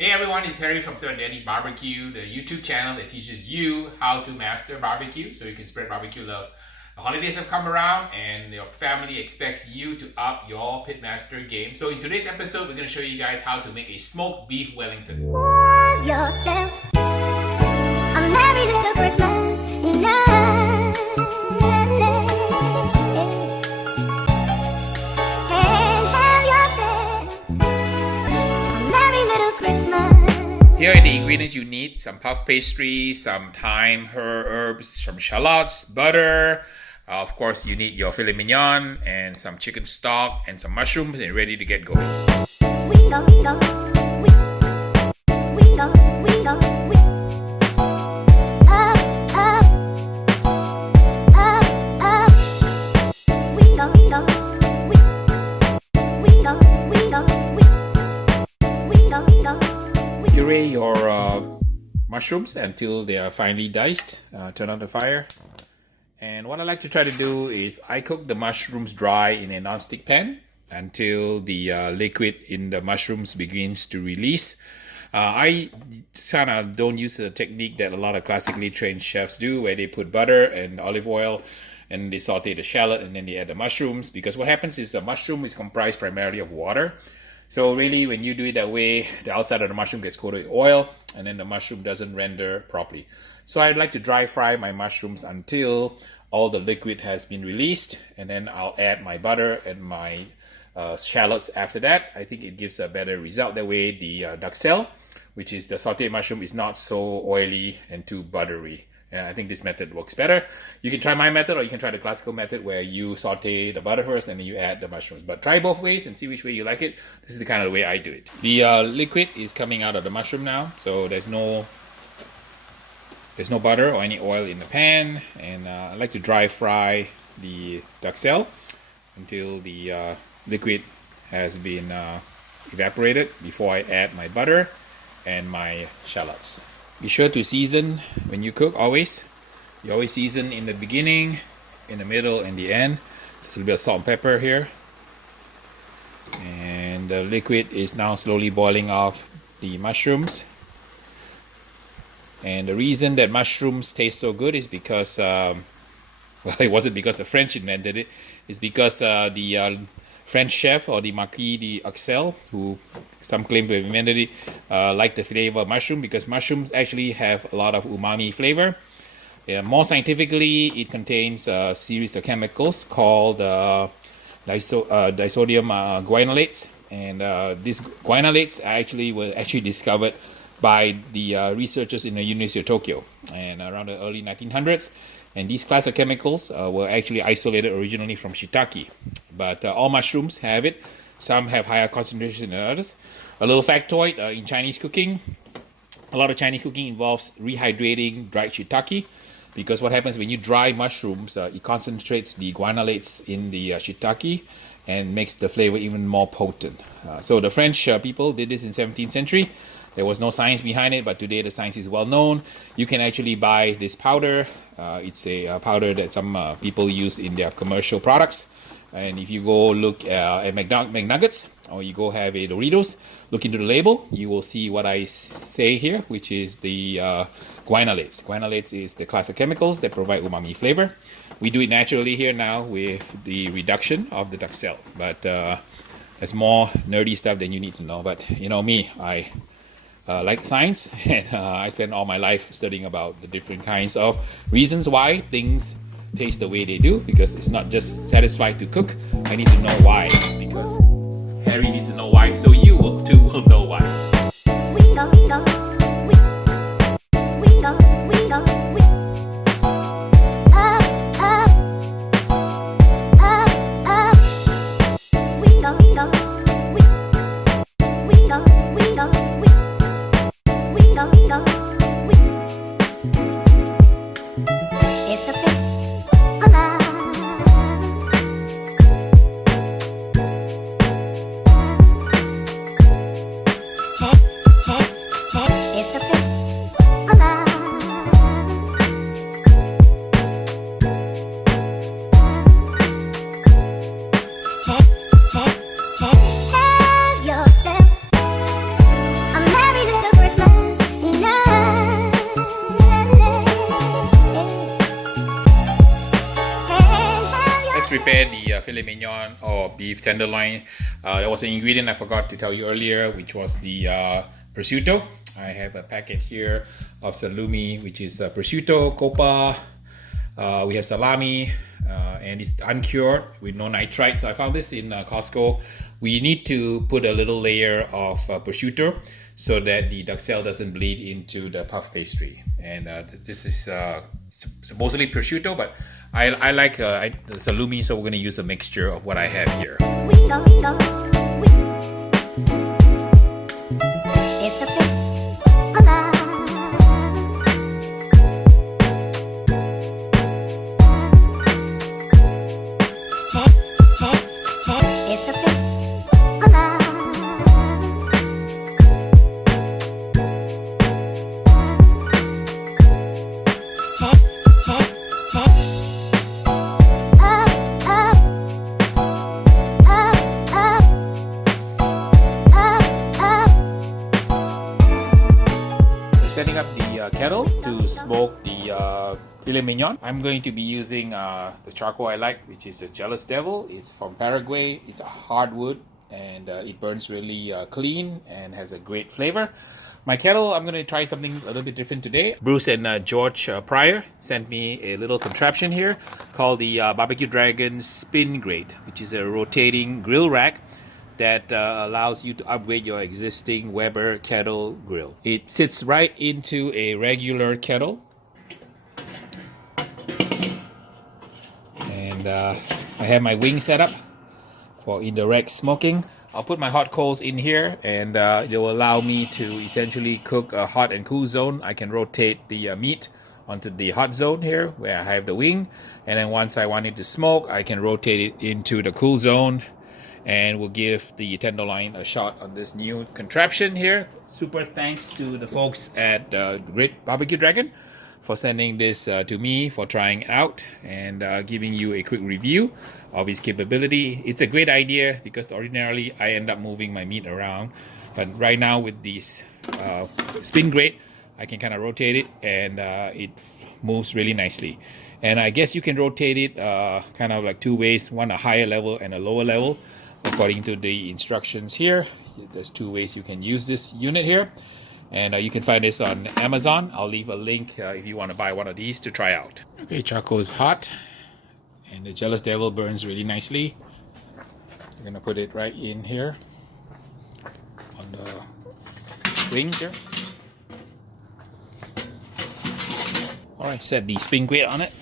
Hey everyone, it's Harry from Dilbertesque BBQ, the YouTube channel that teaches you how to master barbecue so you can spread barbecue love. The holidays have come around and your family expects you to up your Pitmaster game. So in today's episode, we're going to show you guys how to make a smoked beef Wellington. Love yourself. A merry little Christmas. Here are the ingredients you need: some puff pastry, some thyme, herbs, some shallots, butter. Of course, you need your filet mignon and some chicken stock and some mushrooms, and you're ready to get going. Puree your mushrooms until they are finely diced. Turn on the fire. And what I like to try to do is I cook the mushrooms dry in a non-stick pan until the liquid in the mushrooms begins to release. I kind of don't use the technique that a lot of classically trained chefs do, where they put butter and olive oil and they saute the shallot and then they add the mushrooms, because what happens is the mushroom is comprised primarily of water. So really, when you do it that way, the outside of the mushroom gets coated with oil and then the mushroom doesn't render properly. So I'd like to dry fry my mushrooms until all the liquid has been released, and then I'll add my butter and my shallots after that. I think it gives a better result. That way the duxelle, which is the sauteed mushroom, is not so oily and too buttery. And I think this method works better. You can try my method, or you can try the classical method where you saute the butter first and then you add the mushrooms. But try both ways and see which way you like it. This is the kind of way I do it. The liquid is coming out of the mushroom now, so there's no butter or any oil in the pan. And I like to dry fry the duxelle until the liquid has been evaporated before I add my butter and my shallots. Be sure to season when you cook, always. You always season in the beginning, in the middle, and the end. Just a little bit of salt and pepper here. And the liquid is now slowly boiling off the mushrooms. And the reason that mushrooms taste so good is because, well, it wasn't because the French invented it. It's because the French chef, or the Marquis d'Uxelles, who some claim to have invented it, like the flavor of mushroom, because mushrooms actually have a lot of umami flavor. More scientifically, it contains a series of chemicals called disodium guanolates, and these guanolates were actually discovered by the researchers in the University of Tokyo and around the early 1900s. And these class of chemicals were actually isolated originally from shiitake. But all mushrooms have it. Some have higher concentration than others. A little factoid, in Chinese cooking, a lot of Chinese cooking involves rehydrating dried shiitake, because what happens when you dry mushrooms, it concentrates the guanolates in the shiitake and makes the flavor even more potent. So the French people did this in 17th century. There was no science behind it, but today the science is well known. You can actually buy this powder. It's a powder that some people use in their commercial products. And if you go look at McNuggets, or you go have a Doritos, look into the label, you will see what I say here, which is the guanolates. Guanolates is the class of chemicals that provide umami flavor. We do it naturally here now with the reduction of the duxelle. But there's more nerdy stuff than you need to know. But you know me, I like science, and I spend all my life studying about the different kinds of reasons why things taste the way they do, because it's not just satisfied to cook. I need to know why, because Harry needs to know why, so you too will know why. Hey. prepare the filet mignon or beef tenderloin. There was an ingredient I forgot to tell you earlier, which was the prosciutto. I have a packet here of salumi, which is prosciutto, coppa. We have salami, and it's uncured with no nitrite. So I found this in Costco. We need to put a little layer of prosciutto so that the duxelle doesn't bleed into the puff pastry. And this is supposedly prosciutto, but I like the salumi, so we're going to use a mixture of what I have here. It's a place alive. It's a place alive. Setting up the kettle to smoke the filet mignon. I'm going to be using the charcoal I like, which is a Jealous Devil. It's from Paraguay. It's a hardwood and it burns really clean and has a great flavor. My kettle, I'm going to try something a little bit different today. Bruce and George Pryor sent me a little contraption here called the BBQ Dragon Spin Grate, which is a rotating grill rack that allows you to upgrade your existing Weber Kettle grill. It sits right into a regular kettle. And I have my wing set up for indirect smoking. I'll put my hot coals in here, and it will allow me to essentially cook a hot and cool zone. I can rotate the meat onto the hot zone here where I have the wing, and then once I want it to smoke, I can rotate it into the cool zone. And we'll give the tenderloin a shot on this new contraption here. Super thanks to the folks at Great BBQ Dragon for sending this to me for trying out and giving you a quick review of its capability. It's a great idea because ordinarily I end up moving my meat around, but right now with this spin grate, I can kind of rotate it and it moves really nicely. And I guess you can rotate it kind of like two ways, one a higher level and a lower level. According to the instructions here, there's two ways you can use this unit here, and you can find this on Amazon. I'll leave a link if you want to buy one of these to try out. Okay, charcoal is hot and the Jealous Devil burns really nicely. I'm gonna put it right in here on the wing here. Alright, set the spin grate on it.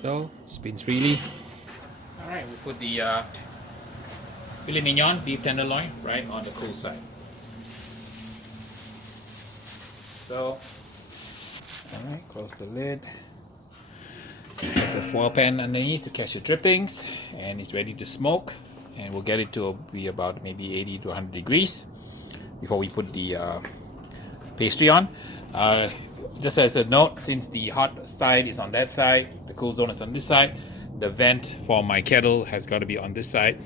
So, spins freely. Alright, we'll put the filet mignon, beef tenderloin, right on the cool side. So, alright, close the lid. Put the foil pan underneath to catch the drippings, and it's ready to smoke. And we'll get it to be about maybe 80 to 100 degrees before we put the pastry on. Just as a note, since the hot side is on that side, the cool zone is on this side, the vent for my kettle has got to be on this side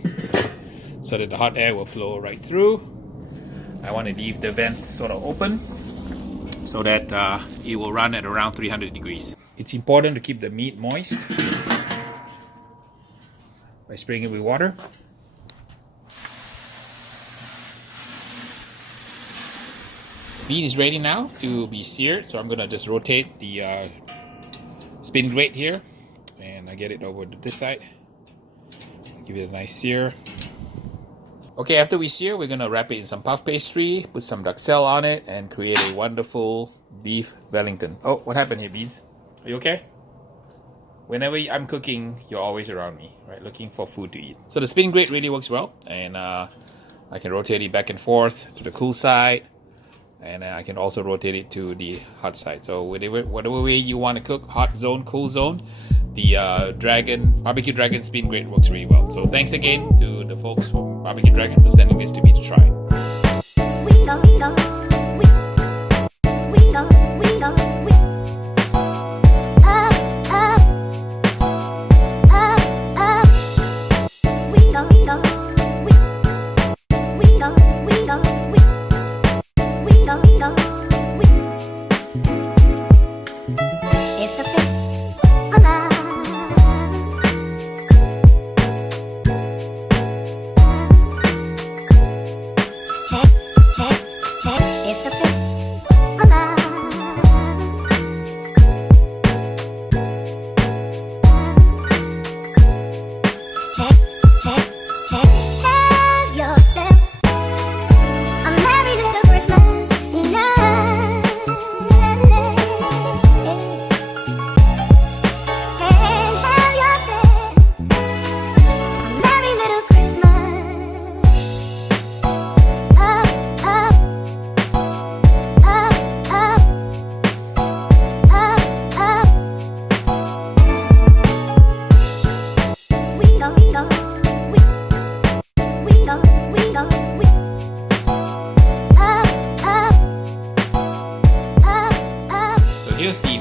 so that the hot air will flow right through. I want to leave the vents sort of open so that it will run at around 300 degrees. It's important to keep the meat moist by spraying it with water. Meat is ready now to be seared, so I'm gonna just rotate the spin grate here, and I get it over to this side. Give it a nice sear. Okay, after we sear, we're gonna wrap it in some puff pastry, put some duxelle on it, and create a wonderful beef Wellington. Oh, what happened here, Beans? Are you okay? Whenever I'm cooking, you're always around me, right? Looking for food to eat. So the spin grate really works well, and I can rotate it back and forth to the cool side. And I can also rotate it to the hot side. So whatever way you want to cook, hot zone, cool zone, the BBQ Dragon Spin Grate works really well. So thanks again to the folks from BBQ Dragon for sending this to me to try.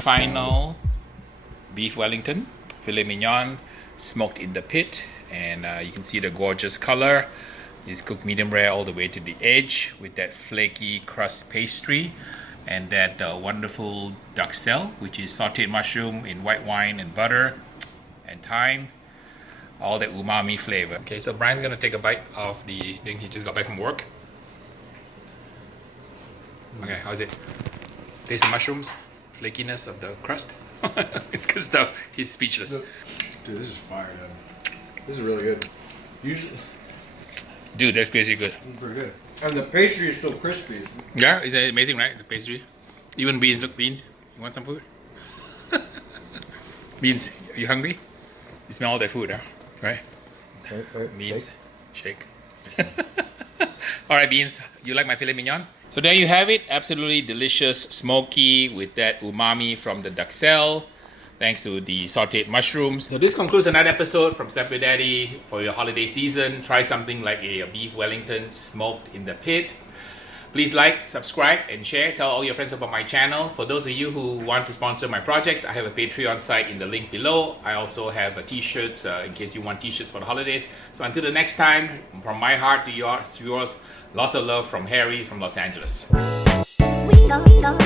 final beef Wellington Filet Mignon, smoked in the pit, and you can see the gorgeous color. It's cooked medium rare all the way to the edge with that flaky crust pastry and that wonderful duxelle, which is sauteed mushroom in white wine and butter and thyme. All that umami flavor. Okay, so Brian's gonna take a bite of the thing. He just got back from work. Okay, how's it? Taste the mushrooms, flakiness of the crust. It's because though he's speechless. Dude, this is fire, dude. This is really good. Usually, Dude, that's crazy good. it's pretty good. And the pastry is still crispy. Yeah, is that amazing, right? The pastry. Even beans. Look, beans. You want some food? Beans. Are you hungry? You smell all that food, huh? Right? Beans. Shake. All right, Beans. You like my filet mignon? So there you have it. Absolutely delicious, smoky with that umami from the duxelle, thanks to the sauteed mushrooms. So this concludes another episode from Step Your Daddy for your holiday season. Try something like a beef Wellington smoked in the pit. Please like, subscribe, and share. Tell all your friends about my channel. For those of you who want to sponsor my projects, I have a Patreon site in the link below. I also have t-shirts in case you want t-shirts for the holidays. So until the next time, from my heart to yours, lots of love from Harry from Los Angeles. We go,